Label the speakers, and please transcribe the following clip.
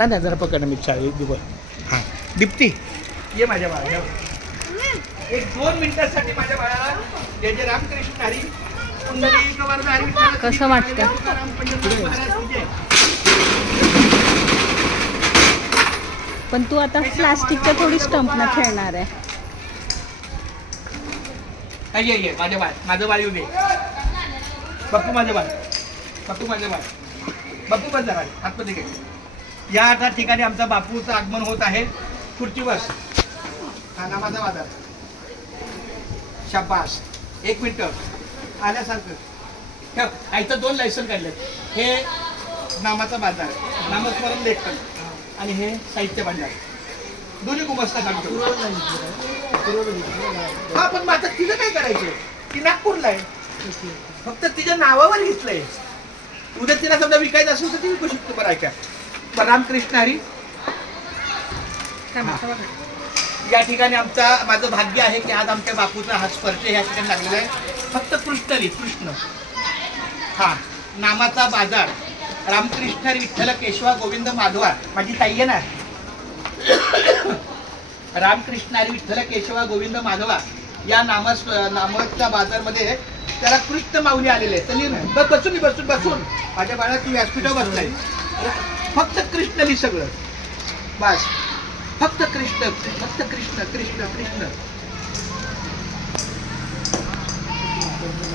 Speaker 1: काय नाही जरा पकड ना मी चाळी दिवस हां. दीप्ती. ये माझ्या बाळा एक दोन मिनिटासाठी माझ्या बाळाला. जय जय रामकृष्ण हरी.
Speaker 2: कसं वाटतं? पण तू आता प्लास्टिकच्या थोडी स्टंपनं खेळणार आहे.
Speaker 1: हा, ये ये माझ्या बाळ माझं बाळ येऊ दे. बघू माझं बाळ. बघू माझं बाळ. बघू बस जरा आतमध्ये घे. या आता ठिकाणी आमचा बापूचं आगमन होत आहे. खुर्ची बस हा नामाचा बाजार. शाबास. एक मिनिट. आल्यासारखं. ठेव. आईचं दोन लायसन काढलेत. हे नामाचा बाजार नामस्मरण लेखन आणि हे साहित्य भांडार. दोन्ही गुमस्ता काढतो हा पण मग आता तिचं काय करायचं? ती नागपूरला आहे. फक्त तिच्या नावावर घेतलंय. उद्या तिला समजा विकायचं असेल तर ती विकू शकतो बरं ऐका. रामकृष्ण हरी. या ठिकाणी आमचा माझं भाग्य आहे की आज आमच्या बापूचा हा स्पर्श या ठिकाणी लागलेला आहे. फक्त कृष्ण हरी कृष्ण. हा नामाचा बाजार. रामकृष्ण हरी विठ्ठल केशवा गोविंद माधवा माझी ताई आहे ना. रामकृष्ण हरी विठ्ठल केशवा गोविंद माधवा या नामस नामाच्या बाजारमध्ये त्याला कृष्ण माऊली आलेले त्यांनी ब- बसून बसून बसून. माझ्या बाळा ती व्यासपीठावर बसलाय फक्त कृष्ण सगळं. बस. फक्त कृष्ण फक्त कृष्ण कृष्ण कृष्ण.